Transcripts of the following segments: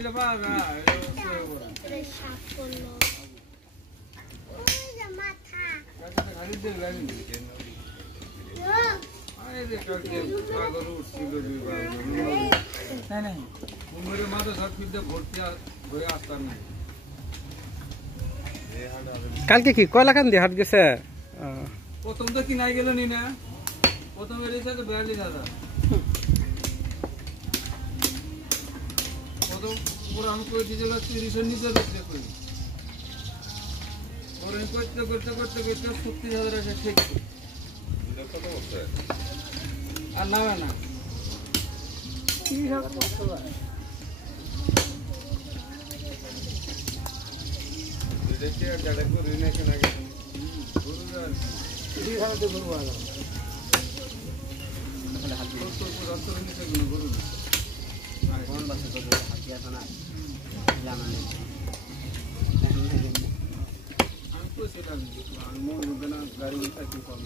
নিলে পারবে না সাফ করলো ওই যে মাথা খালি দেখলে আরে যে কালকে পাগল উঠছিল উমরে মাথা সব ফিরতে ভর্তি হয়ে আসতাম না কালকে কি কয়লাকান্দি হাট গেছে প্রথম তো কিনাই গেল নি না প্রথম এসেছে তো 42,000 প্রথম পুরো আমি করে দিয়েছিল 30-এর নিচে বিক্রি করি ওর করতে করতে করতে করতে 36,000 এসে ঠিক আর নামে না দেখি আর গাড়ি করে নিয়ে না গেছে গরু যান এই খাওয়াতে গরু আলো তাহলে হাত দিয়ে তো রাত করে নিতে গরু আর কোন বাসে তো হাত দিয়া না জানা নেই আমি তো সেটা আমি মন মধ্যে না গাড়ি উঠা কি করব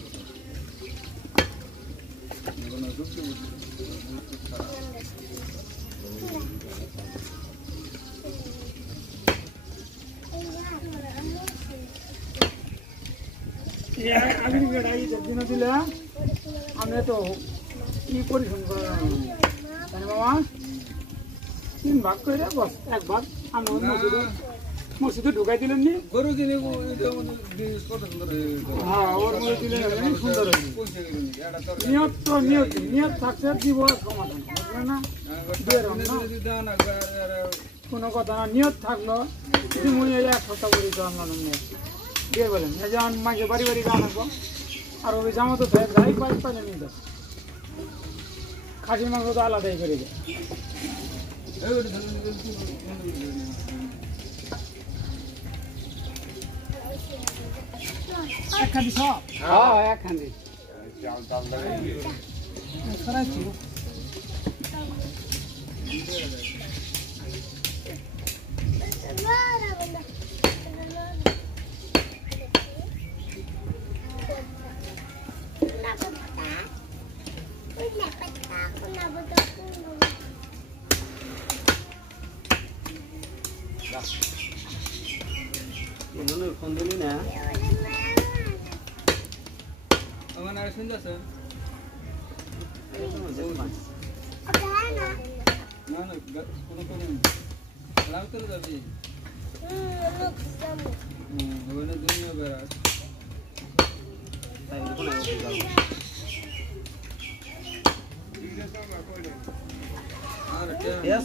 এগুলো দুঃখ বুঝি আমি দিন দিলে আমি তো কি পরিশ্রম করে মামা 3 ভাগ করে বস 1 ভাগ আমি মসজিদে ঢুকাই দিলেন নি গরু কিনে কত সুন্দর হ্যাঁ ওর মধ্যে দিলেন সুন্দর নিয়ত থাকছে দিব সমাধান না কোনো কথা না নিয়ত থাকলো তুমি এক সপ্তাহ করে জানলাম দিয়ে বলেন যেমন মাকে বাড়ি বাড়ি গান আসবো আর ওই জামা তো যাই পাই পাইলে নিয়ে যাবো খাসির মাংস তো আলাদাই করে যায় একখানি সব হ্যাঁ একখানি ফোন দিলি না আমার আর শুনতেছ না না কোনো প্রবলেম লাভ করে যাবি ওখানে দুনিয়া বেড়াস তাই ওখানে যাবো আর yes